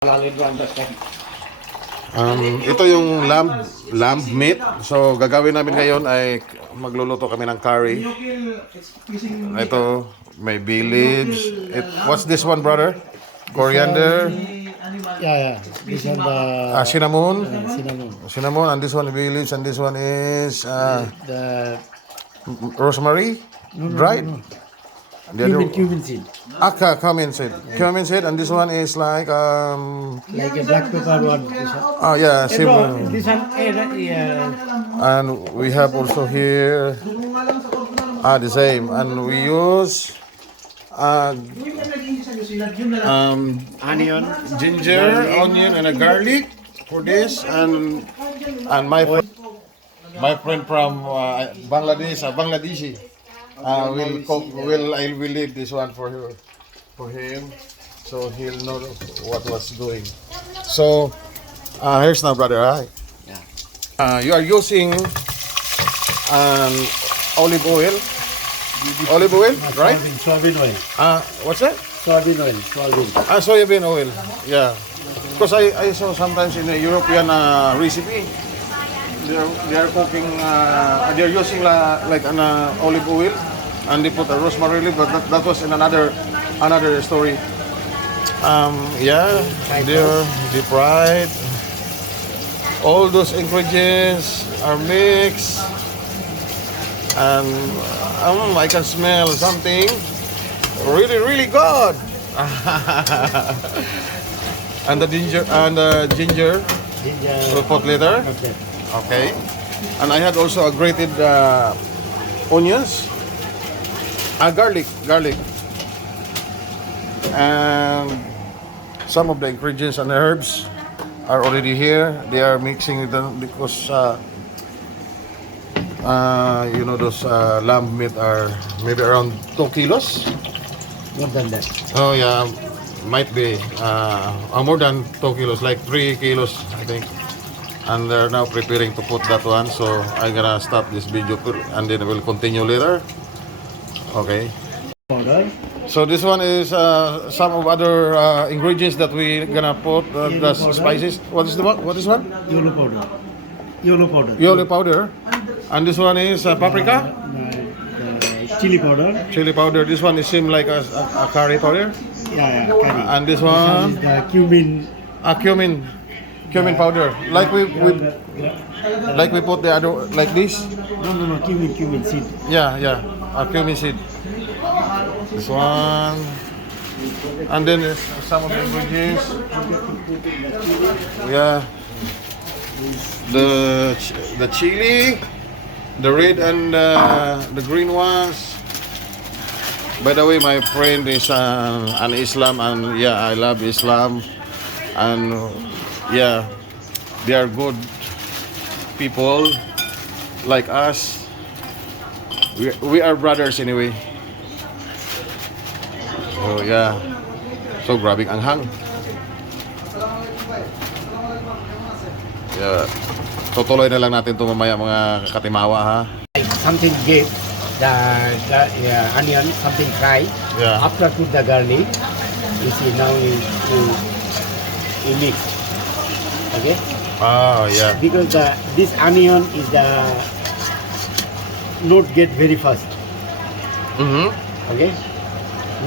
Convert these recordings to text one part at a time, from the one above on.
Ito yung lamb meat. So gagawin namin ngayon ay magluluto kami ng curry. Ito may village. What's this one, brother? Coriander. Yeah. This one Cinnamon. cinnamon. Cinnamon, and this one village, and this one is The rosemary, dried. The other, cumin seed. cumin seed. Cumin seed, and this one is like Like a black pepper one. This one. oh yeah, same. This one, yeah. And we have also here the same, and we use Onion. ginger, onion, and a garlic for this, and my friend from Bangladesh, Bangladeshi, will cook. I will leave this one for him, so he'll know what was doing. So here's now, brother. Hi. You are using olive oil. Olive oil, right? Soybean oil. What's that? Soybean oil. Soybean oil. Yeah. Because I saw sometimes in a European recipe, they are cooking, they're using like an olive oil, and they put a rosemary leaf, but that was in another story. Yeah, they're deep fried. All those ingredients are mixed, and I can smell something really good. And the ginger we'll put later. Okay. And I had also a grated onions, garlic, and some of the ingredients and herbs are already here. They are mixing with them because you know, those lamb meat are maybe around 2 kilos. More than that. Oh yeah, might be more than 2 kilos, like 3 kilos, I think. And they're now preparing to put that one, so I'm gonna stop this video and then we'll continue later. Okay. Powder. So this one is some of other ingredients that we gonna put, the spices. What is one? Yellow powder. Yellow powder. And this one is paprika. Chili powder. Chili powder. This one is seem like a curry powder. Yeah, curry. And this one, This is the cumin. Cumin powder. Like we put the other like this. No, cumin seed. Yeah. Cumin seed. This one. And then there's some of the ingredients. Yeah. The chili, the red and the green ones. By the way, my friend is an Islam, and yeah, I love Islam, and yeah, they are good people like us. We are brothers anyway. So yeah, so grabbing anghang. Yeah. Tutuloy na lang natin ito mamaya, mga katimawa, ha. Something give the onion, something fry. Yeah. After put the garlic, you see now you mix. Okay? Oh yeah. Because this onion is not get very fast. Okay?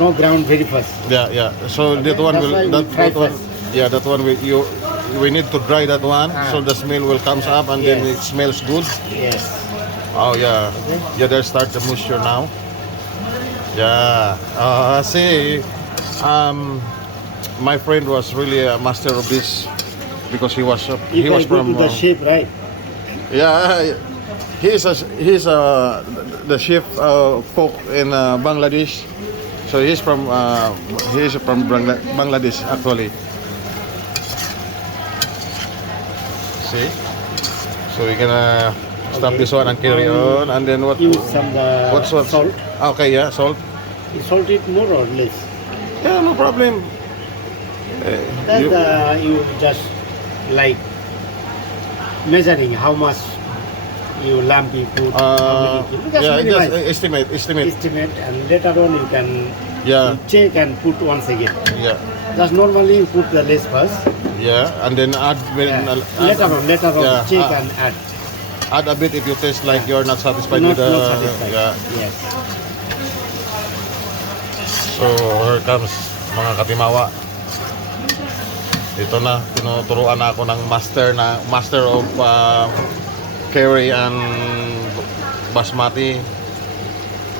No ground very fast. Yeah. So Okay, that one that's why will we fry that one. first. Yeah, that one we need to dry that one, so the smell will comes up, and then it Yes. smells good. Yes. Oh yeah. Okay. Yeah, there start the moisture now. Yeah. See, my friend was really a master of this because he was If I go from to the shape, right? yeah. He's the chef cook in Bangladesh. So he's from Bangladesh actually. See? So we're gonna stop this one and carry on, and then what? Use some What's salt. Okay, yeah, salt. You salt it more or less. Yeah, no problem. Then you just like measuring how much you lamb you put, how many kilos. Just yeah, minimize. just estimate. Estimate, and later on you can Yeah, check and put once again. yeah. Just normally you put the less first. Yeah, and then add when Later on, yeah, check and add. add a bit if you taste like you're not satisfied with the Not satisfied. yeah. Yes. So here comes mga katimawa. Ito na, tinuturuan na ako ng master of curry and basmati.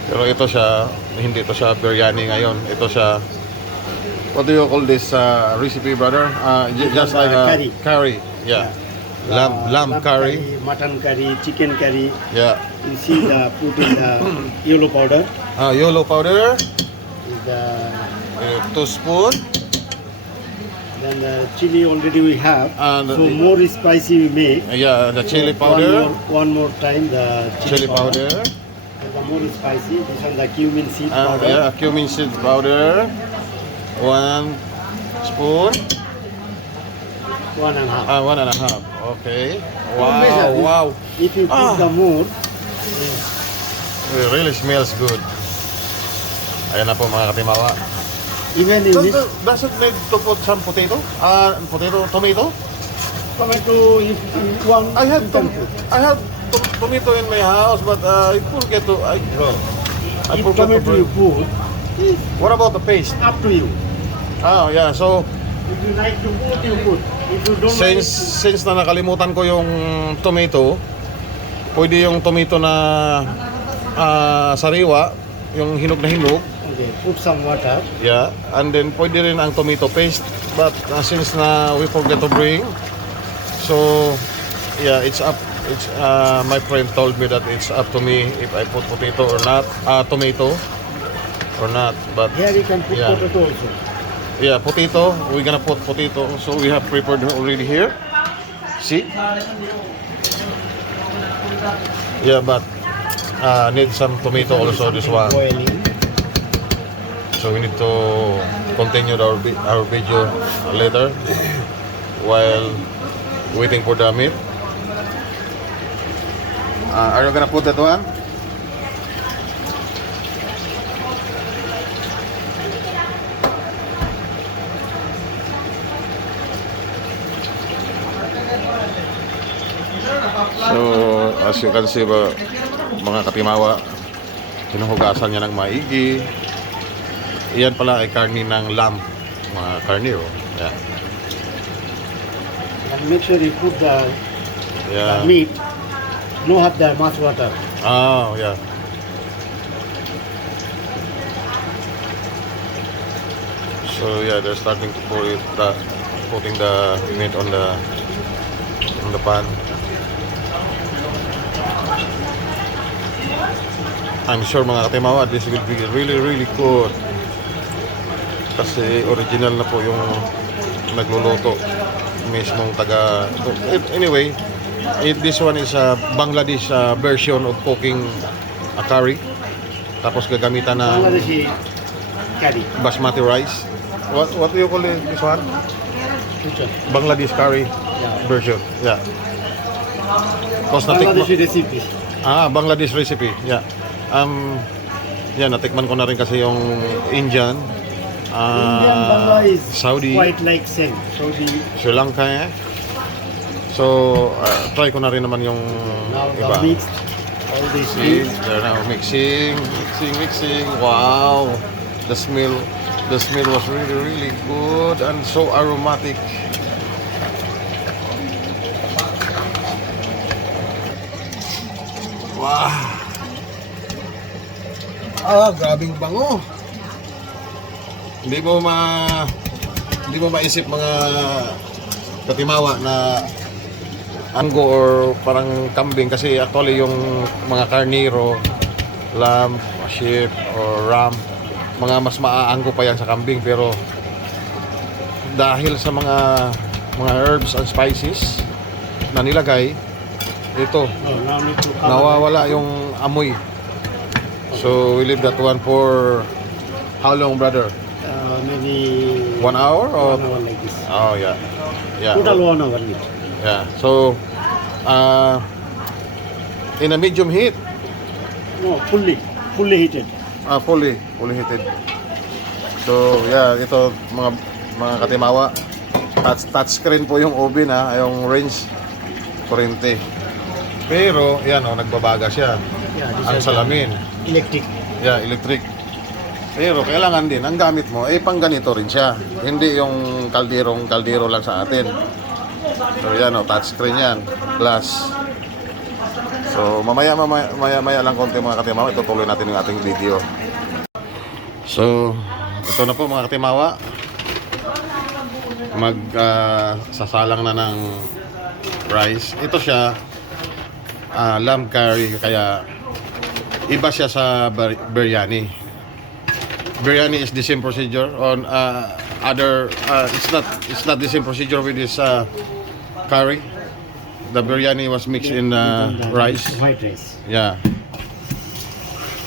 Pero ito siya, hindi ito siya biryani ngayon. Ito siya, what do you call this recipe, brother? Just like a curry. Yeah. Lamb curry. Mutton curry, chicken curry. Yeah. You see the put in the yellow powder. Yellow powder. The 2 spoon. then the chili already we have. And so more spicy we make. Yeah, the chili powder. One more time the chili powder. powder. The more spicy. This one the cumin seed powder. Yeah, cumin seed powder. 1 spoon. 1.5. 1.5. Okay. Measure Wow, this. wow. If you put the more, It really smells good. Ayan na po mga katimawa. even in it, Does it need to put some potato? Tomato? tomato if you want. I have you can put. tomato in my house, but I forget to. I If forgot to tomato bring. you put, What about the paste? up to you. Oh yeah, so If you like to put, you put. If you don't since na nakalimutan ko yung tomato, pwede yung tomato na sariwa, yung hinog na hinog. okay, put some water. Yeah, and then pwede rin ang tomato paste, but since na we forget to bring, so yeah, it's up. It's my friend told me that it's up to me if I put potato or not, tomato or not. But Here you can put Yeah. potato also. yeah, potato. We're gonna put potato. So we have prepared already here. See? Yeah, but need some tomato also. This one. Boiling. So we need to continue our video later while waiting for the meat. Are you gonna put that one? So as you can see ba, mga katimawa, hinuhugasan niya ng maigi. Iyan pala ay karni ng lamb, mga karni oh. Yeah. And make sure you put the Yeah. meat. No have the much water. Oh, yeah. So yeah, they're starting to putting the meat on the pan. I'm sure mga katimawa, this will be really really good. Kasi original na po yung nagluluto mismong taga. Anyway, this one is a Bangladesh version of cooking a curry. Tapos gagamitan ng Bangladeshi curry. basmati rice. What do you call this one? Which one? Bangladesh curry Yeah. version. Yeah. Tapos Bangladeshi recipe. Bangladesh recipe. Yeah. Yeah, natikman ko na rin kasi yung Indian. Indian Bangla is Saudi, quite like same. Saudi. Sri Lanka. So, try ko na rin naman yung Now iba. the mixed all these See, things. they're now mixing. Wow, the smell was really, really good and so aromatic. Wow. Grabing bango. Hindi mo maisip mga katimawa na anggo or parang kambing kasi actually yung mga karniro, lamb, sheep or ram, mga mas maaanggo pa yan sa kambing, pero dahil sa mga herbs and spices na nilagay ito, Now need to cover. nawawala yung amoy. So we leave that one for how long, brother? Maybe 1 hour or 1 hour like this. oh yeah, yeah. Total 1 hour need. Yeah. So, in a medium heat, No, fully heated. fully heated. So, yeah, ito mga mga katimawa. Touchscreen po yung oven ha, yung range kurente. Pero yan oh, nagbabaga siya. Yeah, this Ang is salamin. electric. Yeah, electric. Pero kailangan din, ang gamit mo, pang ganito rin siya. Hindi yung kaldero lang sa atin. So yan oh, touchscreen yan. Glass. So mamaya lang konti mga katimawa, itutuloy natin yung ating video. So, ito na po mga katimawa. Sasalang na ng rice. Ito siya lamb curry, kaya iba siya sa biryani. Biryani is the same procedure on it's not the same procedure with this curry. The biryani was mixed in rice. White rice. Yeah.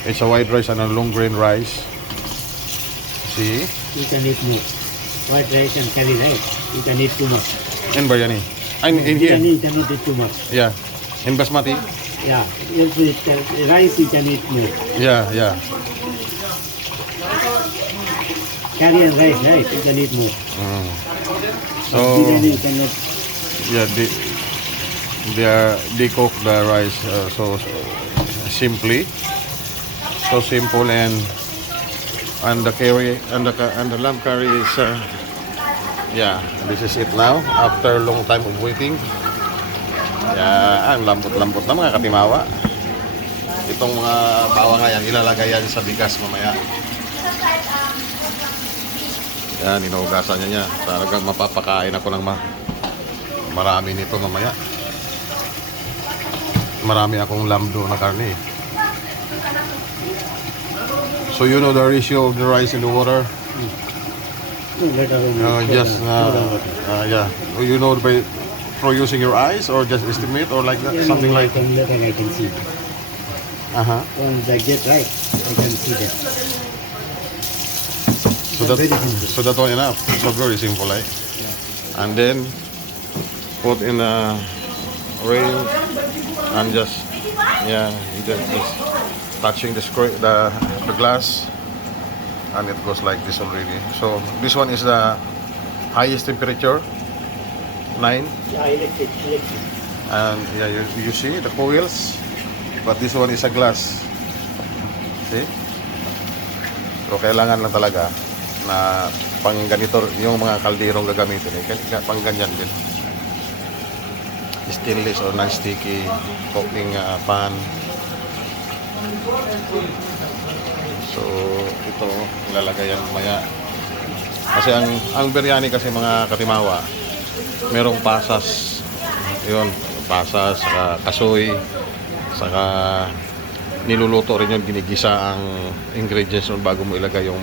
It's a white rice and a long grain rice. See? You can eat more. White rice and curry rice. You can eat too much. In biryani. In here. Biryani, you can eat too much. Yeah. In basmati. Yeah. If with rice, you can eat more. Yeah, yeah. Curry and rice, right? You can eat more. So Biryani, you cannot. yeah, they cook the rice so simply, so simple, and the curry and the lamb curry is yeah, this is it now after long time of waiting. Yeah, ang lambot-lambot na mga katimawa. Itong mga bawang nga yan, ilalagay yan sa bigas mamaya. Yan, inuugasan niya. Talagang mapapakain ako ng marami nito mamaya. Marami akong lambdo na karne. So you know the ratio of the rice in the water? Later on. Just yeah. You know by for using your eyes or just estimate or like that, something like. Later I can see. Once I get right, I can see that. So that one enough. So very simple, eh? Yeah. And then put in a rail and just yeah, just touching the glass, and it goes like this already. So this one is the highest temperature, 9, Yeah, electric. and yeah, you see the coils, but this one is a glass. See? So kailangan lang talaga na pang ganito yung mga kalderong gagamitin, pang ganyan din. Stainless or non-sticky cooking pan. So ito ilalagay yan mamaya. Kasi ang biryani kasi mga katimawa, merong pasas. Yun, pasas, saka kasoy, saka niluluto rin yung ginigisa ang ingredients bago mo ilagay yung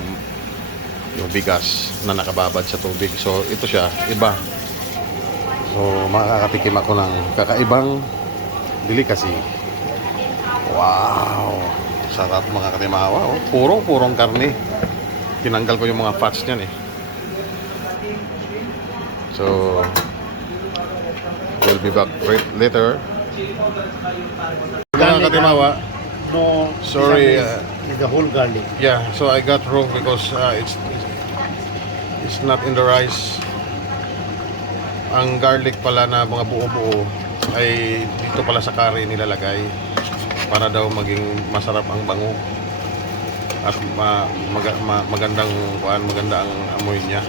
bigas na nakababad sa tubig. So ito siya, iba. So makakatikim ako ng kakaibang delicacy. Wow! Sarap mga katimawa. Oh. Purong karne. Tinanggal ko yung mga fats niyan eh. So we'll be back later. Mga katimawa. No. Sorry. It's the whole garlic. Yeah, so I got wrong because it's not in the rice. Ang garlic pala na mga buo-buo ay dito pala sa curry nilalagay para daw maging masarap ang bango at maganda ang amoy niya.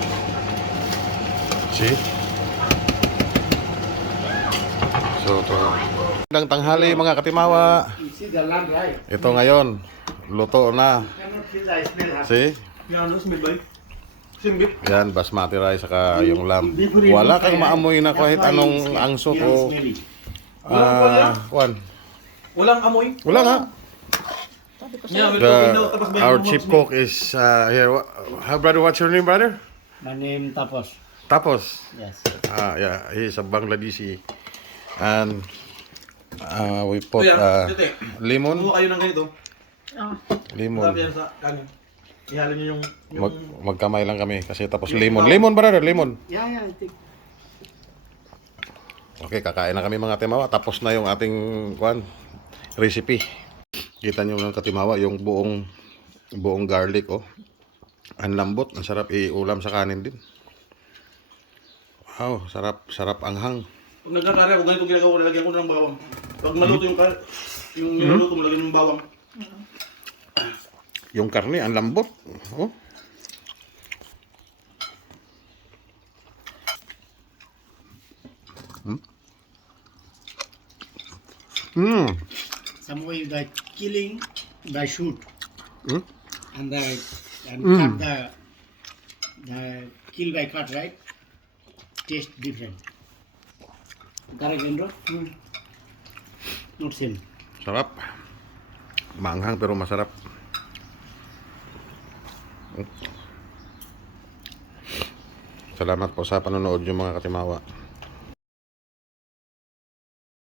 See? So to magandang tanghali mga katimawa. You see the land, right? Ito ngayon, luto na. Cannot feel the smell. See? Yeah, no, smell ba? Simbit. Yan, basmati rice saka yung lamb. Wala kang maamoy na kahit anong angsot o kwan. Walang amoy. Wala nga. Yeah, we're talking now, tapos may Our amoy, chief smell. cook is here. Brother, what's your name, brother? My name Tapos. Tapos. Yes. Yeah, he's a Bangladeshi. And we put Kuya, Tete, lemon. kumuha kayo ng ganito. Lemon. Sabi yan sa kanin. Ihalo nyo yung Magkamay lang kami kasi tapos lemon. Lemon, brother, lemon. Yeah, I think. Okay, kakain na kami mga timawa. Tapos na yung ating recipe. Kita nyo ng katimawa yung buong garlic, oh. Ang lambot, ang sarap iulam sa kanin din. Wow, sarap, sarap anghang. Pag nagkakari ako, ganito ginagawa ko, nalagyan ko ng bawang. Pag maluto yung niluluto mo, lagyan mo ng bawang. Yung karne, ang lambot. Oh. Mm. Some way the killing by shoot Mm. and cut the kill by cut, right? Taste different. Correct, Andrew? Not same. Sarap. Maanghang pero masarap. Salamat po sa panonood yung mga katimawa.